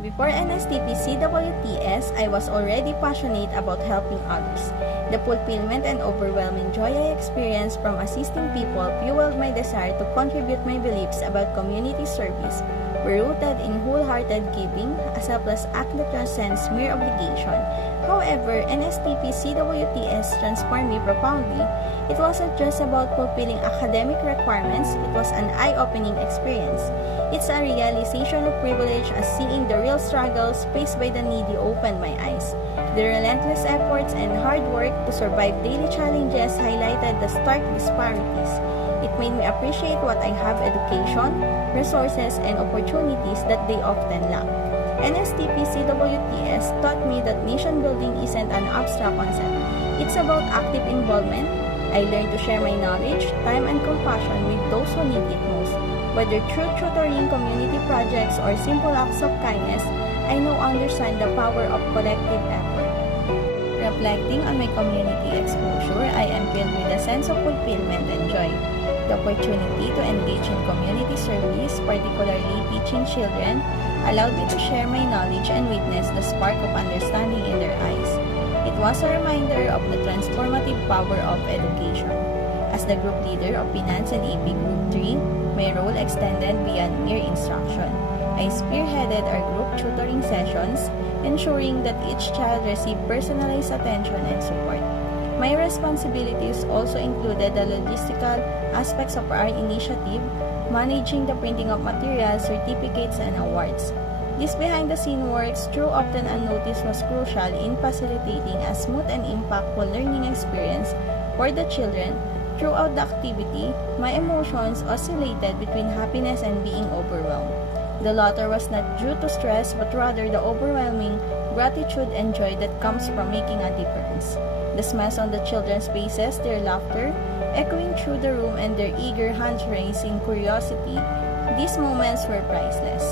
Before NSTP CWTS, I was already passionate about helping others. The fulfillment and overwhelming joy I experienced from assisting people fueled my desire to contribute. My beliefs about community service were rooted in wholehearted giving, a selfless act that transcends mere obligation. However, NSTP CWTS transformed me profoundly. It wasn't just about fulfilling academic requirements, it was an eye-opening experience. It's a realization of privilege as seeing the real struggles faced by the needy opened my eyes. The relentless efforts and hard work to survive daily challenges highlighted the stark disparities. It made me appreciate what I have: education, resources, and opportunities that they often lack. NSTP CWTS taught me that nation building isn't an abstract concept. It's about active involvement. I learned to share my knowledge, time, and compassion with those who need it most. Whether through tutoring, community projects, or simple acts of kindness, I now understand the power of collective effort. Reflecting on my community exposure, I am filled with a sense of fulfillment and joy. The opportunity to engage in community service, particularly teaching children, allowed me to share my knowledge and witness the spark of understanding in their eyes. It was a reminder of the transformative power of education. As the group leader of Finance and AP Group 3, my role extended beyond mere instruction. I spearheaded our group tutoring sessions, ensuring that each child received personalized attention and support. My responsibilities also included the logistical aspects of our initiative, managing the printing of materials, certificates, and awards. This behind-the-scene works, though often unnoticed, was crucial in facilitating a smooth and impactful learning experience for the children. Throughout the activity, my emotions oscillated between happiness and being overwhelmed. The latter was not due to stress, but rather the overwhelming gratitude and joy that comes from making a difference. The smiles on the children's faces, their laughter, echoing through the room, and their eager hands raised in curiosity, these moments were priceless.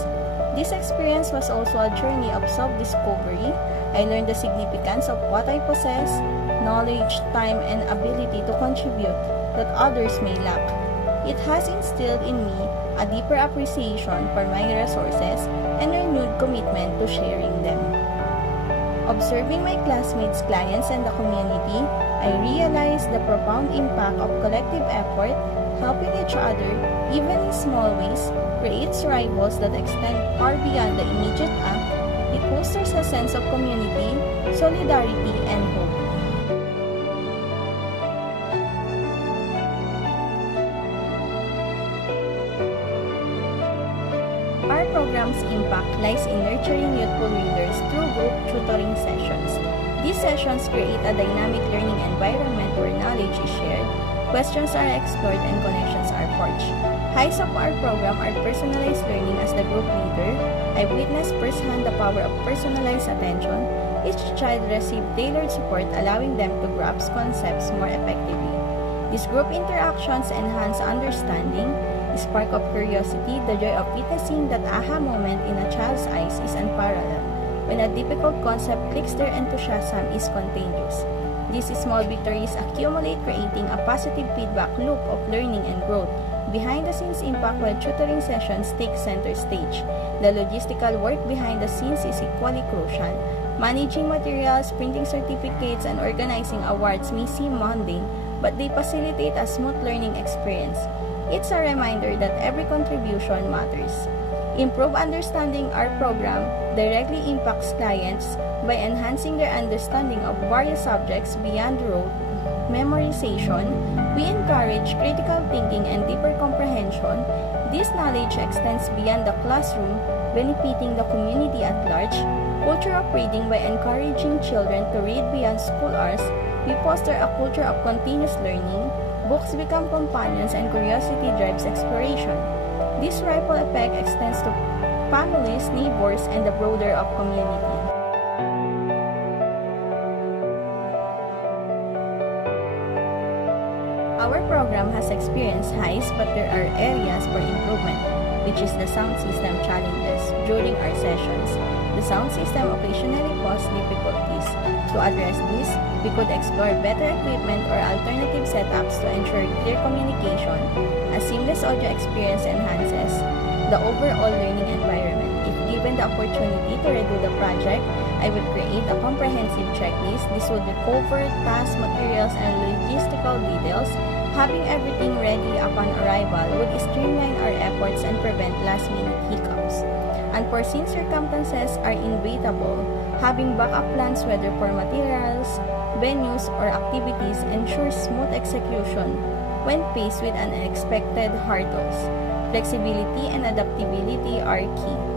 This experience was also a journey of self-discovery. I learned the significance of what I possess, knowledge, time, and ability to contribute that others may lack. It has instilled in me a deeper appreciation for my resources and renewed commitment to sharing them. Observing my classmates, clients, and the community, I realized the profound impact of collective effort. Helping each other, even in small ways, creates rivals that extend far beyond the immediate act. It fosters a sense of community, solidarity, and hope. Our program's impact lies in nurturing youthful readers through group tutoring sessions. These sessions create a dynamic learning environment where knowledge is shared, questions are explored, and connections are forged. Highs of our program are personalized learning. As the group leader, I witnessed firsthand the power of personalized attention. Each child received tailored support, allowing them to grasp concepts more effectively. These group interactions enhance understanding, the spark of curiosity, the joy of witnessing that aha moment in a child's eyes is unparalleled. When a difficult concept clicks, their enthusiasm is contagious. These small victories accumulate, creating a positive feedback loop of learning and growth. Behind-the-scenes impact while tutoring sessions take center stage. The logistical work behind the scenes is equally crucial. Managing materials, printing certificates, and organizing awards may seem mundane, but they facilitate a smooth learning experience. It's a reminder that every contribution matters. Improved understanding our program directly impacts clients by enhancing their understanding of various subjects beyond rote memorization. We encourage critical thinking and deeper comprehension. This knowledge extends beyond the classroom, benefiting the community at large. Culture of reading. By encouraging children to read beyond school hours, we foster a culture of continuous learning. Books become companions and curiosity drives exploration. This ripple effect extends to families, neighbors, and the broader of community. Our program has experienced highs, but there are areas for improvement, which is the sound system challenges during our sessions. The sound system occasionally causes difficulties. To address this, we could explore better equipment or alternative setups to ensure clear communication. A seamless audio experience enhances the overall learning environment. It gives given the opportunity to redo the project, I would create a comprehensive checklist. This would cover tasks, materials, and logistical details. Having everything ready upon arrival would streamline our efforts and prevent last-minute hiccups. Unforeseen circumstances are inevitable. Having backup plans, whether for materials, venues, or activities, ensures smooth execution when faced with unexpected hurdles. Flexibility and adaptability are key.